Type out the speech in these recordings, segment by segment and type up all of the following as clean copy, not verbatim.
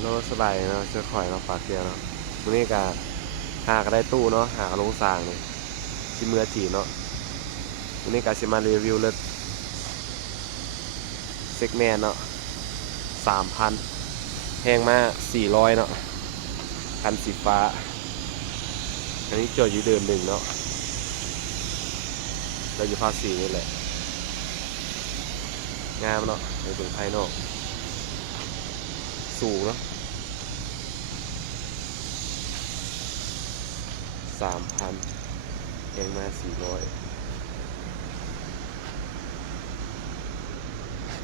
โลสไลด์เนาะเสื้อข่อยเนาะปากเดียวเนาะวันนี้ก็หาก็ได้ตู้เนาะหาลงสร้างนี่ที่เมือจีนเนาะวันนี้ก็สิมารีวิวรถเซ็กแมนเนาะ3,000แพงมา400เนาะคันสีฟ้าอันนี้จอดอยู่เดิมหนึ่งเนาะเราอยู่ภาษีนี่แหละงามเนาะในตรงภายนอกสูงเนาะ3,000แพงมา400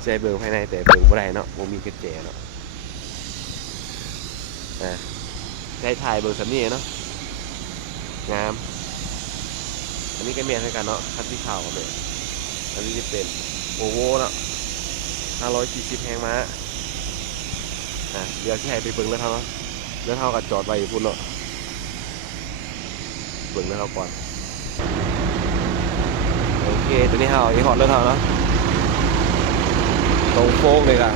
ใช้เบิ่งภายในแต่เบิ่งบ่ได้เนาะบ่มีกระแจเนาะได้ถ่ายเบิ่งสำนีเนาะงามอันนี้ก็เมียนให้กันเนาะคันที่ขาวกับเบลอันนี้จะเป็นโอโวเนาะ540แพงมาเดี๋ยวที่ให้ไปเบิ่งแล้วเท่าเนาะแล้วเท่ากับจอดไว้อยู่พุ่นเนาะเบิ่งแล้วเท่าก่อนโอเคตัวนี้เท่าอีกหอดแล้วเท่าเนาะตรงโค้งเลยกัน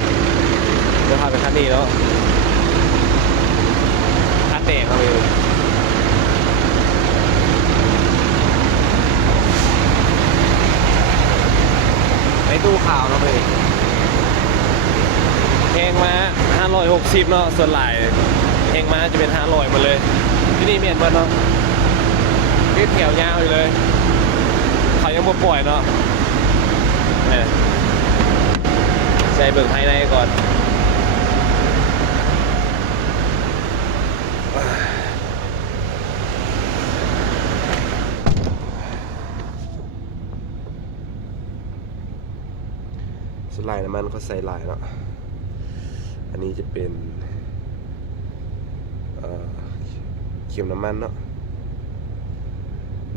เดี๋ยวพาไปคันนี้เนาะคันแดงเอาไปไอ้ตู้ขาวเนาะไปแพงมา560เนาะส่วนหลายแพงมาจะเป็น500หมดเลยที่นี่เมียนเบิร์เนาะนี่แถวยาวอยู่เลยเขายังบ่ปล่อยเนาะใส่เบิ่งภายในก่อนสไลด์น้ำมันเขาใส่ลายเนาะอันนี้จะเป็นเข็มน้ำมันเนาะ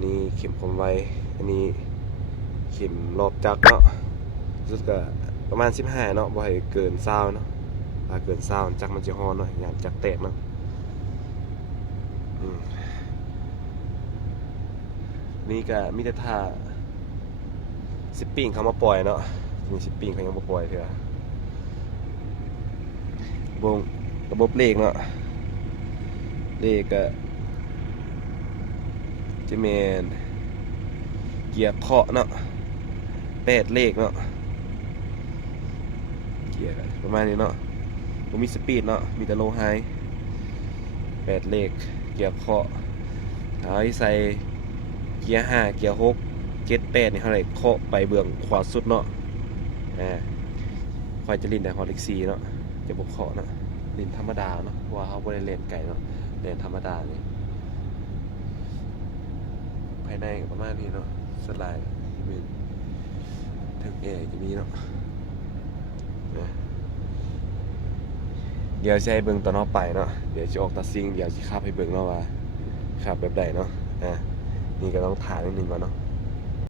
นี่เข็มความไวอันนี้เข็มรอบจักรเนาะสุดก็ประมาณ15เนาะบ่ให้เกิน20เนาะถ้าเกิน20จักรมันจะฮ้อนเนาะอย่างจักรแตกเนาะนี่ก็มีแต่ท่าซิปปิ้งเขามาปล่อยเนาะมีซิปปิ้งเขายังมาปล่อยเถอะระบบเลขเนาะเลขก็จะเมนเกียร์เคาะเนาะ8เลขเนาะเกียร์ประมาณนี้เนาะผมมีสปีดเนาะมีแต่โลไฮ8เลขเกียร์เคาะเอาที่ใส่เกียร์5เกียร์6 7 8นี่เท่าไหร่เคาะไปเบื้องขวาสุดเนาะคอยจะลิ้นแต่ฮอลิกซีเนาะจะบกเคาะเนาะลิ้นธรรมดาเนาะว่าเขาบริเลนไก่เนาะเลนธรรมดานี่ภายในประมาณนี้เนาะสไลด์มีถึงแอร์จะมีเนาะเดี๋ยวจะให้เบิ่งตอนนอกไปเนาะเดี๋ยวจะออกตัดซิงเดี๋ยวจะขับให้เบิ่งเนาะว่าขับแบบใดเนาะนี่ก็ต้องถ่ายนิดนึงก่อนเนาะ